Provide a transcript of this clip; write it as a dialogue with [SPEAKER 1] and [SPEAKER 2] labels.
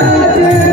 [SPEAKER 1] Hallelujah.